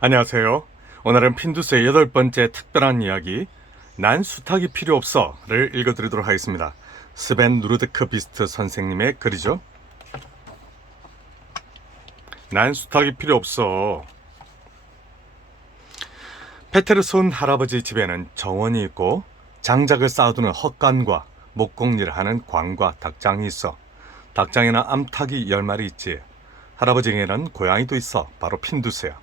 안녕하세요. 오늘은 핀두스의 8번째 특별한 이야기 난 수탉이 필요 없어를 읽어드리도록 하겠습니다. 스벤 누르드크 비스트 선생님의 글이죠. 난 수탉이 필요 없어. 페테르손 할아버지 집에는 정원이 있고 장작을 쌓아두는 헛간과 목공일을 하는 광과 닭장이 있어. 닭장에는 암탉이 10마리 있지. 할아버지에게는 고양이도 있어. 바로 핀두스야.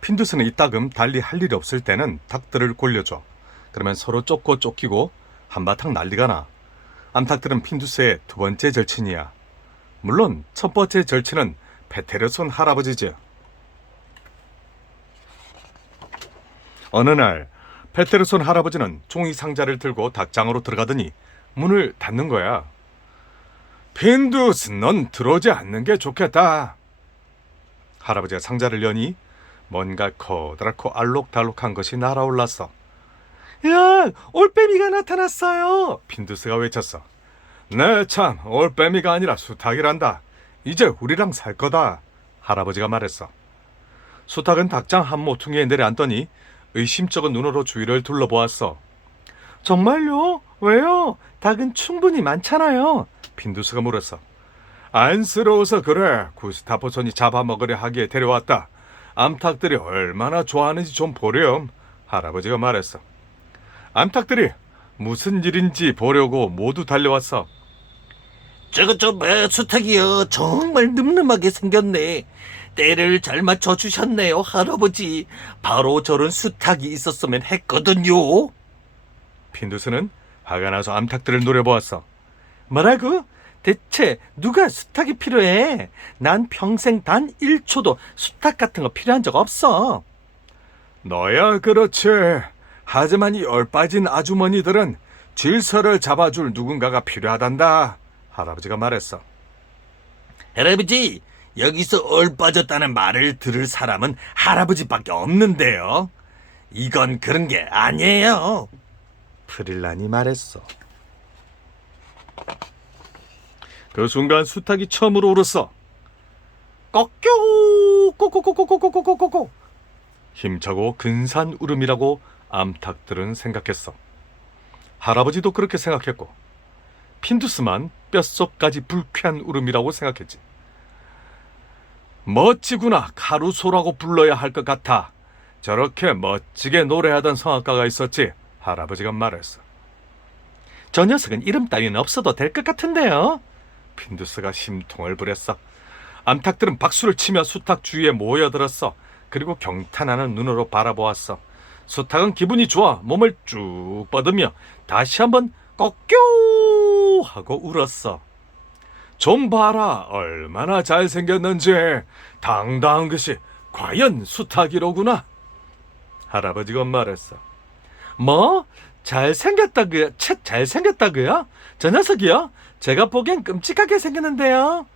핀두스는 이따금 달리 할 일이 없을 때는 닭들을 골려줘. 그러면 서로 쫓고 쫓기고 한바탕 난리가 나. 암탉들은 핀두스의 두 번째 절친이야. 물론 첫 번째 절친은 페테르손 할아버지지. 어느 날 페테르손 할아버지는 종이 상자를 들고 닭장으로 들어가더니 문을 닫는 거야. 핀두스, 넌 들어오지 않는 게 좋겠다. 할아버지가 상자를 여니 뭔가 커다랗고 알록달록한 것이 날아올랐어. 야, 올빼미가 나타났어요. 핀두스가 외쳤어. 네, 참, 올빼미가 아니라 수탉이란다. 이제 우리랑 살 거다. 할아버지가 말했어. 수탉은 닭장 한 모퉁이에 내려앉더니 의심쩍은 눈으로 주위를 둘러보았어. 정말요? 왜요? 닭은 충분히 많잖아요. 핀두스가 물었어. 안쓰러워서 그래. 구스타프손이 잡아먹으려 하기에 데려왔다. 암탉들이 얼마나 좋아하는지 좀 보렴. 할아버지가 말했어. 암탉들이 무슨 일인지 보려고 모두 달려왔어. 저거 좀 수탉이요. 정말 늠름하게 생겼네. 때를 잘 맞춰주셨네요, 할아버지. 바로 저런 수탉이 있었으면 했거든요. 핀두스는 화가 나서 암탉들을 노려보았어. 뭐라고? 대체 누가 수탉이 필요해? 난 평생 단 1초도 수탉 같은 거 필요한 적 없어. 너야 그렇지. 하지만 이 얼빠진 아주머니들은 질서를 잡아줄 누군가가 필요하단다. 할아버지가 말했어. 할아버지, 여기서 얼빠졌다는 말을 들을 사람은 할아버지밖에 없는데요. 이건 그런 게 아니에요. 프릴란이 말했어. 그 순간 수탉이 처음으로 울었어. 꺾여 꼬꼬꼬꼬꼬꼬꼬꼬꼬. 힘차고 근사한 울음이라고 암탉들은 생각했어. 할아버지도 그렇게 생각했고 핀두스만 뼛속까지 불쾌한 울음이라고 생각했지. 멋지구나. 카루소라고 불러야 할 것 같아. 저렇게 멋지게 노래하던 성악가가 있었지. 할아버지가 말했어. 저 녀석은 이름 따위는 없어도 될 것 같은데요. 핀두스가 심통을 부렸어. 암탉들은 박수를 치며 수탉 주위에 모여들었어. 그리고 경탄하는 눈으로 바라보았어. 수탉은 기분이 좋아 몸을 쭉 뻗으며 다시 한번 꺾여 하고 울었어. 좀 봐라. 얼마나 잘생겼는지. 당당한 것이 과연 수탉이로구나. 할아버지가 말했어. 뭐? 잘생겼다고요? 쳇, 잘생겼다고요? 저 녀석이요? 제가 보기엔 끔찍하게 생겼는데요.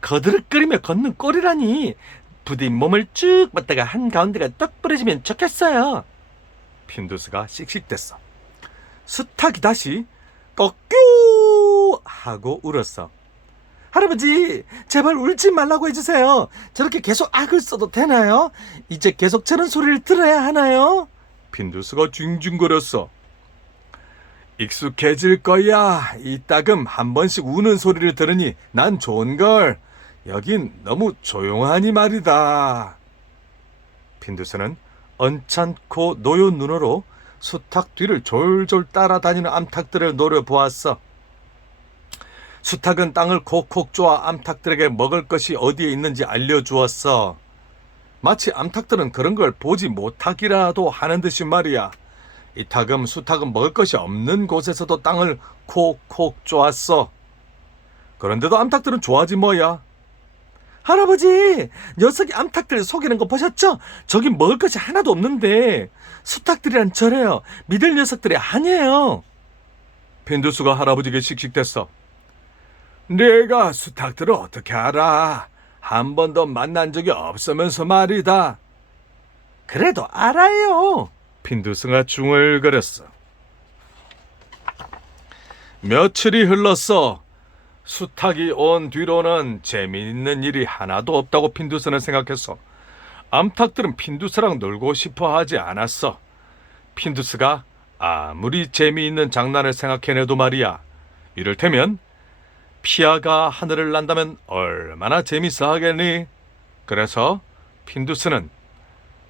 거드륵거리며 걷는 꼴이라니. 부디 몸을 쭉 뻗다가 한가운데가 떡 부러지면 좋겠어요. 핀두스가 씩씩댔어. 수탉이 다시 꺾여 하고 울었어. 할아버지, 제발 울지 말라고 해주세요. 저렇게 계속 악을 써도 되나요? 이제 계속 저런 소리를 들어야 하나요? 핀두스가 징징거렸어. 익숙해질 거야. 이따금 한 번씩 우는 소리를 들으니 난 좋은걸. 여긴 너무 조용하니 말이다. 핀두스는 언짢고 노여운 눈으로 수탉 뒤를 졸졸 따라다니는 암탉들을 노려보았어. 수탉은 땅을 콕콕 쪼아 암탉들에게 먹을 것이 어디에 있는지 알려주었어. 마치 암탉들은 그런 걸 보지 못하기라도 하는 듯이 말이야. 이따금 수탉은 먹을 것이 없는 곳에서도 땅을 콕콕 쪼았어. 그런데도 암탉들은 좋아하지 뭐야. 할아버지, 녀석이 암탉들 속이는 거 보셨죠? 저기 먹을 것이 하나도 없는데. 수탉들이란 저래요. 믿을 녀석들이 아니에요. 핀두스가 할아버지에게 씩씩댔어. 네가 수탉들을 어떻게 알아? 한 번도 만난 적이 없으면서 말이다. 그래도 알아요. 핀두스가 중얼거렸어. 며칠이 흘렀어. 수탉이 온 뒤로는 재미있는 일이 하나도 없다고 핀두스는 생각했어. 암탉들은 핀두스랑 놀고 싶어 하지 않았어. 핀두스가 아무리 재미있는 장난을 생각해내도 말이야. 이를테면 피아가 하늘을 난다면 얼마나 재밌어 하겠니? 그래서 핀두스는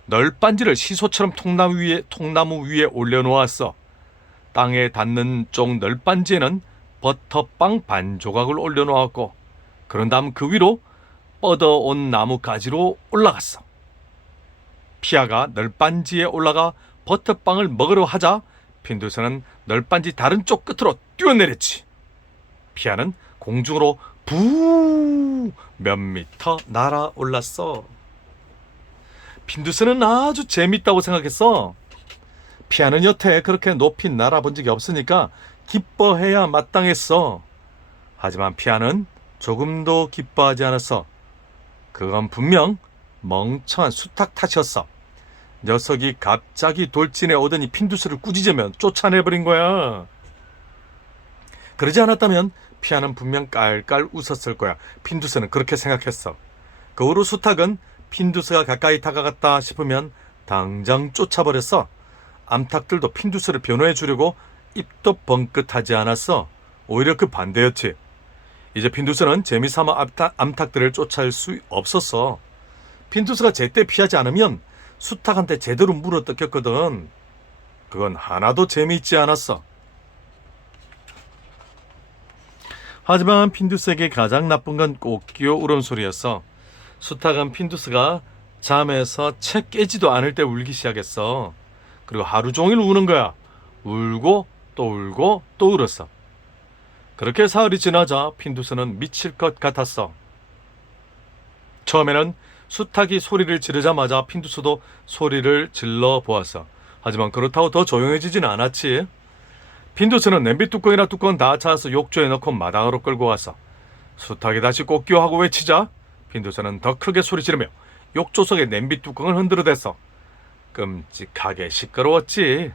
널빤지를 시소처럼 통나무 위에 올려놓았어. 땅에 닿는 쪽 널빤지에는 버터빵 반 조각을 올려놓았고, 그런 다음 그 위로 뻗어온 나무 가지로 올라갔어. 피아가 널빤지에 올라가 버터빵을 먹으려 하자 핀두스는 널빤지 다른 쪽 끝으로 뛰어내렸지. 피아는 공중으로 부 몇 미터 날아올랐어. 핀두스는 아주 재밌다고 생각했어. 피아는 여태 그렇게 높이 날아본 적이 없으니까 기뻐해야 마땅했어. 하지만 피아는 조금도 기뻐하지 않았어. 그건 분명 멍청한 수탉 탓이었어. 녀석이 갑자기 돌진해 오더니 핀두스를 꾸짖으며 쫓아내버린 거야. 그러지 않았다면 피아는 분명 깔깔 웃었을 거야. 핀두스는 그렇게 생각했어. 그 후로 수탉은 핀두스가 가까이 다가갔다 싶으면 당장 쫓아버렸어. 암탉들도 핀두스를 변호해 주려고 입도 벙긋하지 않았어. 오히려 그 반대였지. 이제 핀두스는 재미삼아 암탉들을 쫓아올 수 없었어. 핀두스가 제때 피하지 않으면 수탉한테 제대로 물어뜯겼거든. 그건 하나도 재미있지 않았어. 하지만 핀두스에게 가장 나쁜 건 꽃기호 울음소리였어. 수탉은 핀두스가 잠에서 채 깨지도 않을 때 울기 시작했어. 그리고 하루 종일 우는 거야. 울고 또 울고 또 울었어. 그렇게 사흘이 지나자 핀두스는 미칠 것 같았어. 처음에는 수탉이 소리를 지르자마자 핀두스도 소리를 질러 보았어. 하지만 그렇다고 더 조용해지진 않았지. 핀두스는 냄비 뚜껑이나 뚜껑 다 찾아서 욕조에 넣고 마당으로 끌고 왔어. 수탉이 다시 꽃기호하고 외치자 핀두스는 더 크게 소리 지르며 욕조 속의 냄비 뚜껑을 흔들어댔어. 끔찍하게 시끄러웠지.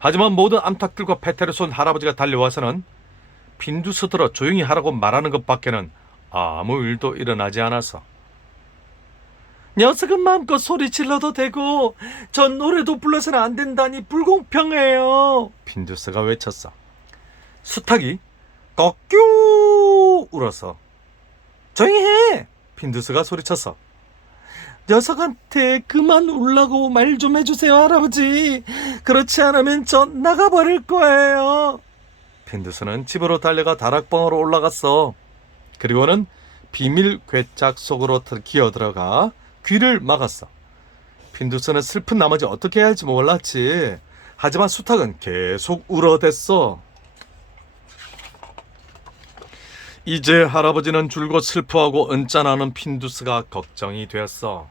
하지만 모든 암탉들과 페테를 쏜 할아버지가 달려와서는 핀두스들어 조용히 하라고 말하는 것밖에는 아무 일도 일어나지 않았어. 녀석은 마음껏 소리 질러도 되고 전 노래도 불러서는 안 된다니 불공평해요. 핀두스가 외쳤어. 수탉이 꺽뀨 울었어. 조용히 해. 핀두스가 소리쳤어. 녀석한테 그만 울라고 말 좀 해주세요, 할아버지. 그렇지 않으면 전 나가버릴 거예요. 핀두스는 집으로 달려가 다락방으로 올라갔어. 그리고는 비밀 괴짝 속으로 기어들어가 귀를 막았어. 핀두스는 슬픈 나머지 어떻게 해야 할지 몰랐지. 하지만 수탉은 계속 울어댔어. 이제 할아버지는 줄곧 슬퍼하고 언짢아하는 핀두스가 걱정이 되었어.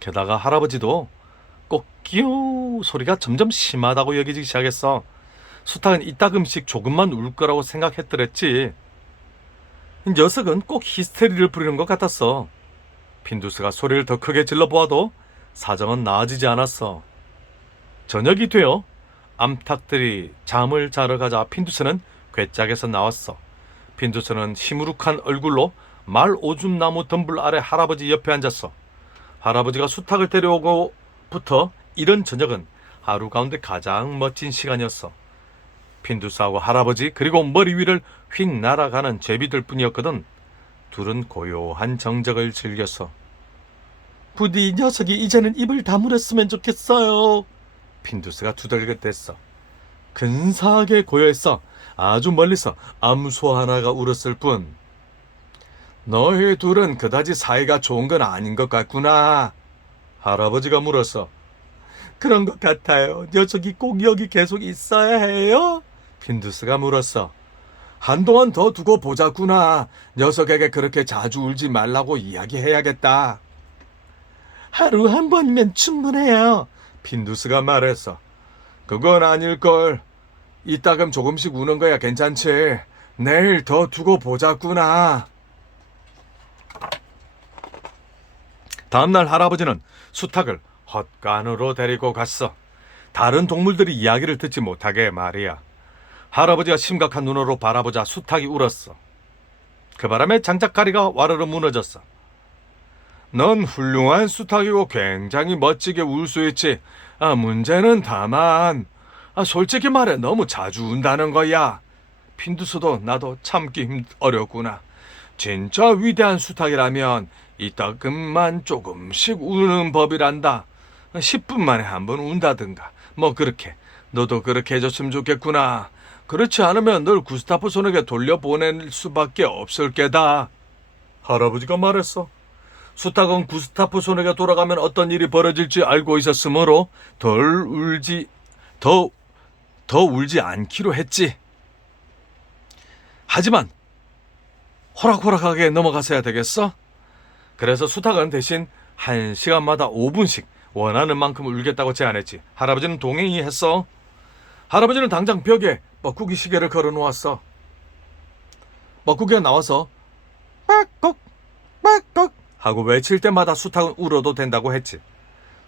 게다가 할아버지도 꽃기호 소리가 점점 심하다고 여기기 시작했어. 수탉은 이따금씩 조금만 울 거라고 생각했더랬지. 녀석은 꼭 히스테리를 부리는 것 같았어. 핀두스가 소리를 더 크게 질러보아도 사정은 나아지지 않았어. 저녁이 되어 암탉들이 잠을 자러 가자 핀두스는 괴짝에서 나왔어. 핀두스는 시무룩한 얼굴로 말 오줌나무 덤불 아래 할아버지 옆에 앉았어. 할아버지가 수탉을 데려오고부터 이런 저녁은 하루 가운데 가장 멋진 시간이었어. 핀두스하고 할아버지 그리고 머리 위를 휙 날아가는 제비들 뿐이었거든. 둘은 고요한 정적을 즐겼어. 부디 이 녀석이 이제는 입을 다물었으면 좋겠어요. 핀두스가 두들겼댔어. 근사하게 고요했어. 아주 멀리서 암소 하나가 울었을 뿐. 너희 둘은 그다지 사이가 좋은 건 아닌 것 같구나. 할아버지가 물었어. 그런 것 같아요. 녀석이 꼭 여기 계속 있어야 해요? 핀두스가 물었어. 한동안 더 두고 보자꾸나. 녀석에게 그렇게 자주 울지 말라고 이야기해야겠다. 하루 한 번이면 충분해요. 핀두스가 말했어. 그건 아닐걸. 이따금 조금씩 우는 거야 괜찮지. 내일 더 두고 보자꾸나. 다음날 할아버지는 수탉을 헛간으로 데리고 갔어. 다른 동물들이 이야기를 듣지 못하게 말이야. 할아버지가 심각한 눈으로 바라보자 수탉이 울었어. 그 바람에 장작가리가 와르르 무너졌어. 넌 훌륭한 수탉이고 굉장히 멋지게 울 수 있지. 문제는 다만, 솔직히 말해 너무 자주 운다는 거야. 핀두스도 나도 참기 어렵구나. 진짜 위대한 수탉이라면 이따금만 조금씩 우는 법이란다. 10분 만에 한 번 운다든가. 뭐 그렇게. 너도 그렇게 해줬으면 좋겠구나. 그렇지 않으면 널 구스타프 손에게 돌려보낼 수밖에 없을 게다. 할아버지가 말했어. 수탉은 구스타프 손에게 돌아가면 어떤 일이 벌어질지 알고 있었으므로 더 울지 않기로 했지. 하지만 호락호락하게 넘어가서야 되겠어? 그래서 수탉은 대신 1시간마다 5분씩 원하는 만큼 울겠다고 제안했지. 할아버지는 동의했어. 할아버지는 당장 벽에 뻐꾸기 시계를 걸어놓았어. 뻐꾸기가 나와서 빡꺽 빡꺽 하고 외칠 때마다 수탉은 울어도 된다고 했지.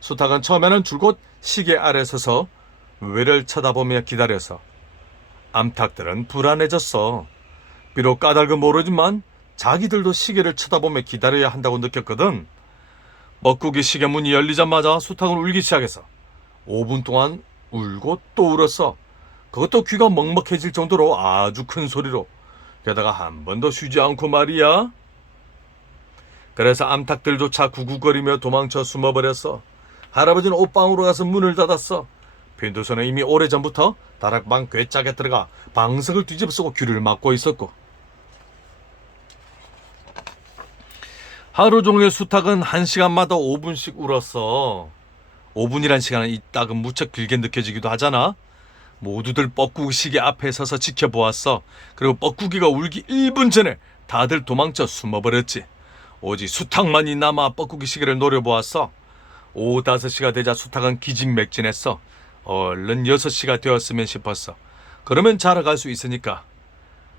수탉은 처음에는 줄곧 시계 아래 서서 위를 쳐다보며 기다려서 암탉들은 불안해졌어. 비록 까닭은 모르지만 자기들도 시계를 쳐다보며 기다려야 한다고 느꼈거든. 뻐꾸기 시계 문이 열리자마자 수탉은 울기 시작해서 5분 동안 울고 또 울었어. 그것도 귀가 먹먹해질 정도로 아주 큰 소리로. 게다가 한 번도 쉬지 않고 말이야. 그래서 암탉들조차 구구거리며 도망쳐 숨어버렸어. 할아버지는 옷방으로 가서 문을 닫았어. 핀두스는 이미 오래전부터 다락방 궤짝에 들어가 방석을 뒤집어쓰고 귀를 막고 있었고, 하루 종일 수탉은 1시간마다 5분씩 울었어. 5분이란 시간은 이따금 무척 길게 느껴지기도 하잖아. 모두들 뻐꾸기 시계 앞에 서서 지켜보았어. 그리고 뻐꾸기가 울기 1분 전에 다들 도망쳐 숨어버렸지. 오직 수탉만이 남아 뻐꾸기 시계를 노려보았어. 오후 5시가 되자 수탉은 기진맥진했어. 얼른 6시가 되었으면 싶었어. 그러면 자러 갈 수 있으니까.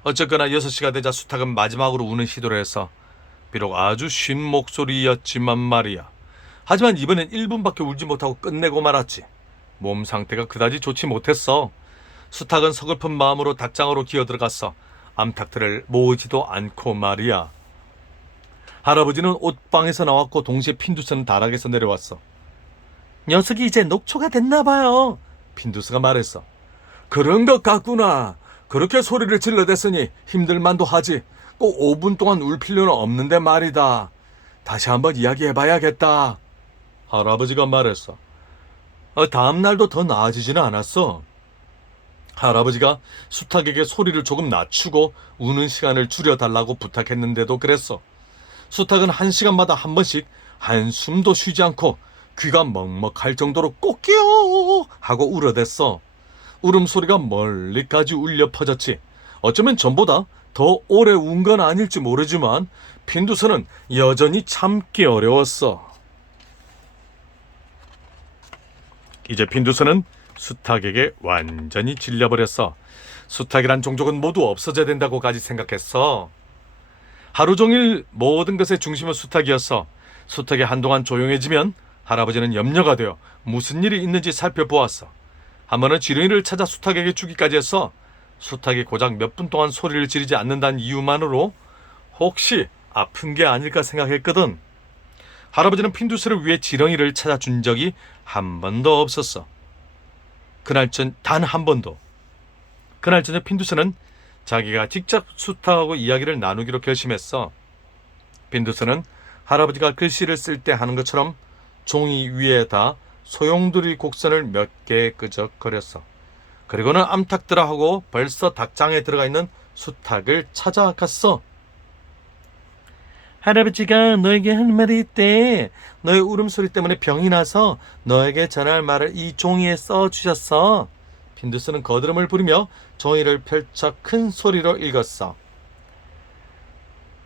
어쨌거나 6시가 되자 수탉은 마지막으로 우는 시도를 했어. 비록 아주 쉰 목소리였지만 말이야. 하지만 이번엔 1분밖에 울지 못하고 끝내고 말았지. 몸 상태가 그다지 좋지 못했어. 수탉은 서글픈 마음으로 닭장으로 기어들어갔어. 암탉들을 모으지도 않고 말이야. 할아버지는 옷방에서 나왔고 동시에 핀두스는 다락에서 내려왔어. 녀석이 이제 녹초가 됐나봐요. 핀두스가 말했어. 그런 것 같구나. 그렇게 소리를 질러댔으니 힘들만도 하지. 꼭 5분 동안 울 필요는 없는데 말이다. 다시 한번 이야기해봐야겠다. 할아버지가 말했어. 다음 날도 더 나아지지는 않았어. 할아버지가 수탉에게 소리를 조금 낮추고 우는 시간을 줄여달라고 부탁했는데도 그랬어. 수탉은 1시간마다 한 번씩 한숨도 쉬지 않고 귀가 먹먹할 정도로 꼭끼요 하고 울어댔어. 울음소리가 멀리까지 울려 퍼졌지. 어쩌면 전보다 더 오래 운 건 아닐지 모르지만 핀두스는 여전히 참기 어려웠어. 이제 핀두스는 수탉에게 완전히 질려버렸어. 수탉이란 종족은 모두 없어져야 된다고까지 생각했어. 하루 종일 모든 것의 중심은 수탉이었어. 수탉이 한동안 조용해지면 할아버지는 염려가 되어 무슨 일이 있는지 살펴보았어. 한 번은 지렁이를 찾아 수탉에게 주기까지 했어. 수탉이 고작 몇 분 동안 소리를 지르지 않는다는 이유만으로 혹시 아픈 게 아닐까 생각했거든. 할아버지는 핀두스를 위해 지렁이를 찾아준 적이 한 번도 없었어. 단 한 번도. 그날 저녁 핀두스는 자기가 직접 수탉하고 이야기를 나누기로 결심했어. 핀두스는 할아버지가 글씨를 쓸 때 하는 것처럼 종이 위에다 소용돌이 곡선을 몇 개 끄적거렸어. 그리고는 암탉들하고 벌써 닭장에 들어가 있는 수탉을 찾아갔어. 할아버지가 너에게 할 말이 있대. 너의 울음소리 때문에 병이 나서 너에게 전할 말을 이 종이에 써주셨어. 핀두스는 거드름을 부리며 종이를 펼쳐 큰 소리로 읽었어.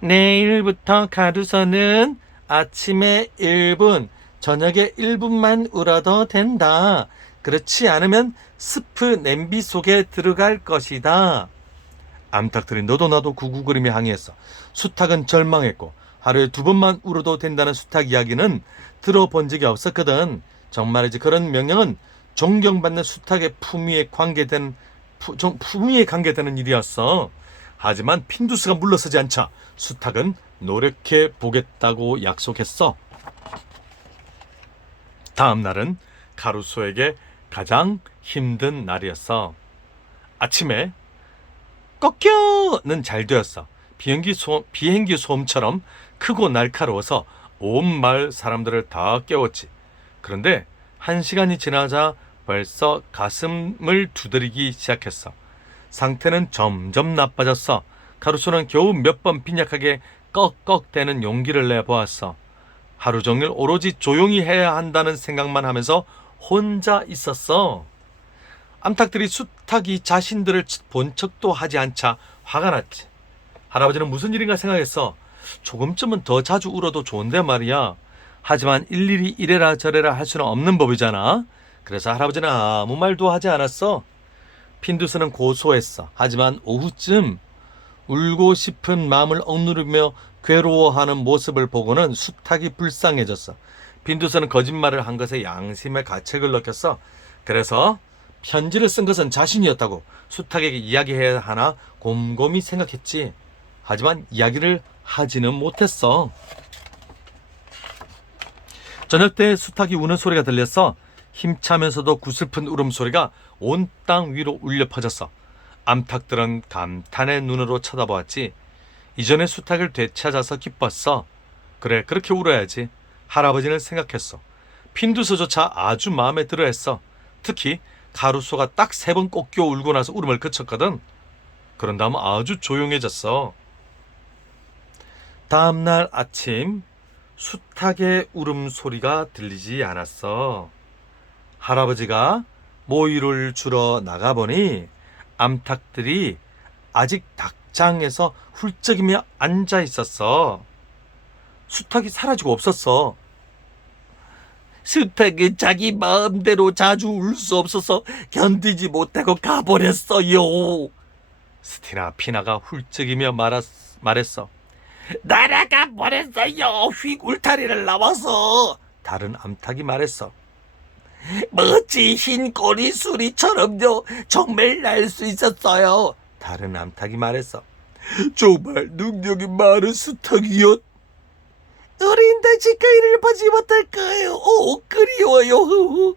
내일부터 가루서는 아침에 1분, 저녁에 1분만 울어도 된다. 그렇지 않으면 스프 냄비 속에 들어갈 것이다. 암탉들이 너도 나도 구구거리며 항의했어. 수탉은 절망했고 하루에 2번만 울어도 된다는 수탉 이야기는 들어본 적이 없었거든. 정말이지 그런 명령은 존경받는 수탉의 품위에 관계되는 일이었어. 하지만 핀두스가 물러서지 않자 수탉은 노력해 보겠다고 약속했어. 다음 날은 가루소에게 가장 힘든 날이었어. 아침에 꺾여는 잘 되었어. 비행기 소음처럼 크고 날카로워서 온 마을 사람들을 다 깨웠지. 그런데 1시간이 지나자 벌써 가슴을 두드리기 시작했어. 상태는 점점 나빠졌어. 가루소는 겨우 몇 번 빈약하게 꺽꺽대는 용기를 내보았어. 하루 종일 오로지 조용히 해야 한다는 생각만 하면서 혼자 있었어. 암탉들이 수탉이 자신들을 본 척도 하지 않자 화가 났지. 할아버지는 무슨 일인가 생각했어. 조금쯤은 더 자주 울어도 좋은데 말이야. 하지만 일일이 이래라 저래라 할 수는 없는 법이잖아. 그래서 할아버지는 아무 말도 하지 않았어. 핀두스는 고소했어. 하지만 오후쯤 울고 싶은 마음을 억누르며 괴로워하는 모습을 보고는 수탉이 불쌍해졌어. 핀두스는 거짓말을 한 것에 양심의 가책을 느꼈어. 그래서 편지를 쓴 것은 자신이었다고 수탉에게 이야기해야 하나 곰곰이 생각했지. 하지만 이야기를 하지는 못했어. 저녁 때 수탉이 우는 소리가 들렸어. 힘차면서도 구슬픈 울음소리가 온 땅 위로 울려 퍼졌어. 암탉들은 감탄의 눈으로 쳐다보았지. 이전에 수탉을 되찾아서 기뻤어. 그래, 그렇게 울어야지. 할아버지는 생각했어. 핀두스조차 아주 마음에 들어했어. 특히 가루소가 딱 3번 꺾여 울고 나서 울음을 그쳤거든. 그런 다음 아주 조용해졌어. 다음날 아침 수탉의 울음소리가 들리지 않았어. 할아버지가 모이를 주러 나가보니 암탉들이 아직 닭장에서 훌쩍이며 앉아 있었어. 수탉이 사라지고 없었어. 수탉은 자기 마음대로 자주 울 수 없어서 견디지 못하고 가버렸어요. 스티나 피나가 훌쩍이며 말했어. 날아가 버렸어요. 휙 울타리를 나와서. 다른 암탉이 말했어. 멋지 흰 꼬리 수리처럼요. 정말 날 수 있었어요. 다른 암탉이 말했어. 정말 능력이 많은 수탉이요. 어린데 지가 이를 보지 못할까요? 오, 그리워요.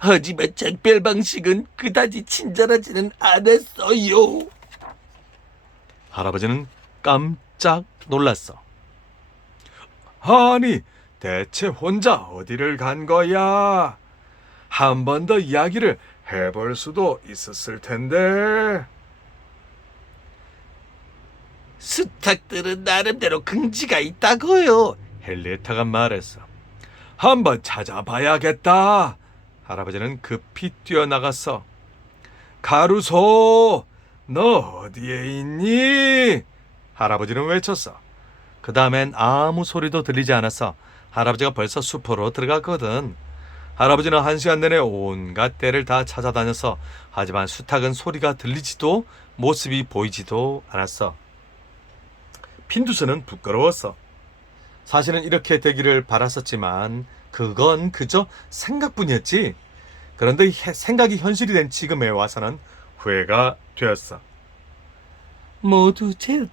하지만 작별 방식은 그다지 친절하지는 않았어요. 할아버지는 깜짝 놀랐어. 아니, 대체 혼자 어디를 간 거야? 한 번 더 이야기를 해볼 수도 있었을 텐데. 수탉들은 나름대로 긍지가 있다고요. 헨리에타가 말했어. 한번 찾아봐야겠다. 할아버지는 급히 뛰어나갔어. 가루소, 너 어디에 있니? 할아버지는 외쳤어. 그 다음엔 아무 소리도 들리지 않았어. 할아버지가 벌써 숲으로 들어갔거든. 할아버지는 1시간 내내 온갖 떼를 다 찾아다녔어. 하지만 수탉은 소리가 들리지도 모습이 보이지도 않았어. 핀두스는 부끄러웠어. 사실은 이렇게 되기를 바랐었지만 그건 그저 생각뿐이었지. 그런데 생각이 현실이 된 지금에 와서는 후회가 되었어. 모두 제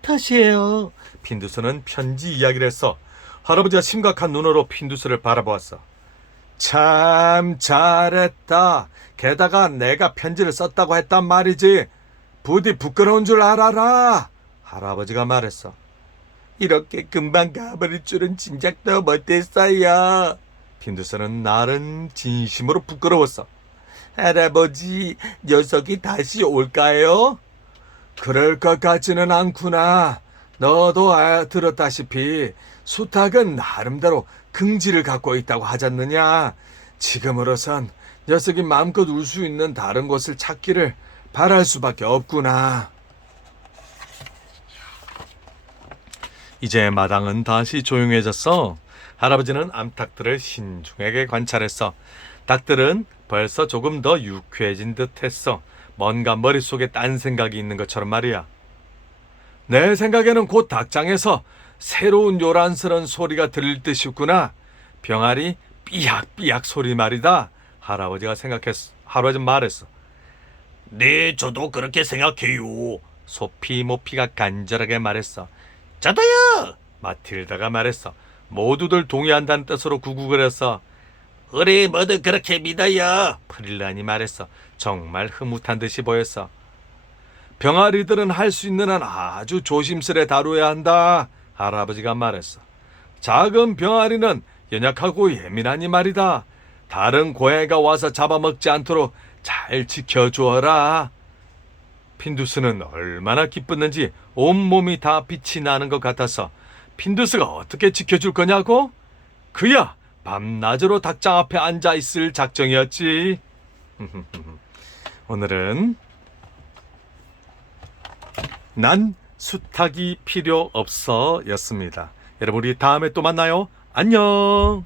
탓이에요. 핀두스는 편지 이야기를 했어. 할아버지가 심각한 눈으로 핀두스를 바라보았어. 참 잘했다. 게다가 내가 편지를 썼다고 했단 말이지. 부디 부끄러운 줄 알아라. 할아버지가 말했어. 이렇게 금방 가버릴 줄은 짐작도 못했어요. 핀두스는 나른 진심으로 부끄러웠어. 할아버지, 녀석이 다시 올까요? 그럴 것 같지는 않구나. 너도 들었다시피 수탉은 나름대로 긍지를 갖고 있다고 하잖느냐. 지금으로선 녀석이 마음껏 울 수 있는 다른 곳을 찾기를 바랄 수밖에 없구나. 이제 마당은 다시 조용해졌어. 할아버지는 암탉들을 신중하게 관찰했어. 닭들은 벌써 조금 더 유쾌해진 듯했어. 뭔가 머릿속에 딴 생각이 있는 것처럼 말이야. 내 생각에는 곧 닭장에서 새로운 요란스러운 소리가 들릴 듯이구나. 병아리 삐약삐약 소리 말이다. 할아버지가 말했어. 네, 저도 그렇게 생각해요. 소피 모피가 간절하게 말했어. 저도요. 마틸다가 말했어. 모두들 동의한다는 뜻으로 구구거렸어. 우리 모두 그렇게 믿어요. 프릴란이 말했어. 정말 흐뭇한 듯이 보였어. 병아리들은 할 수 있는 한 아주 조심스레 다뤄야 한다. 할아버지가 말했어. 작은 병아리는 연약하고 예민하니 말이다. 다른 고양이가 와서 잡아먹지 않도록 잘 지켜주어라. 핀두스는 얼마나 기뻤는지 온몸이 다 빛이 나는 것 같아서 핀두스가 어떻게 지켜줄 거냐고? 그야 밤낮으로 닭장 앞에 앉아 있을 작정이었지. 오늘은 난 수탉이 필요 없어 였습니다. 여러분 우리 다음에 또 만나요. 안녕.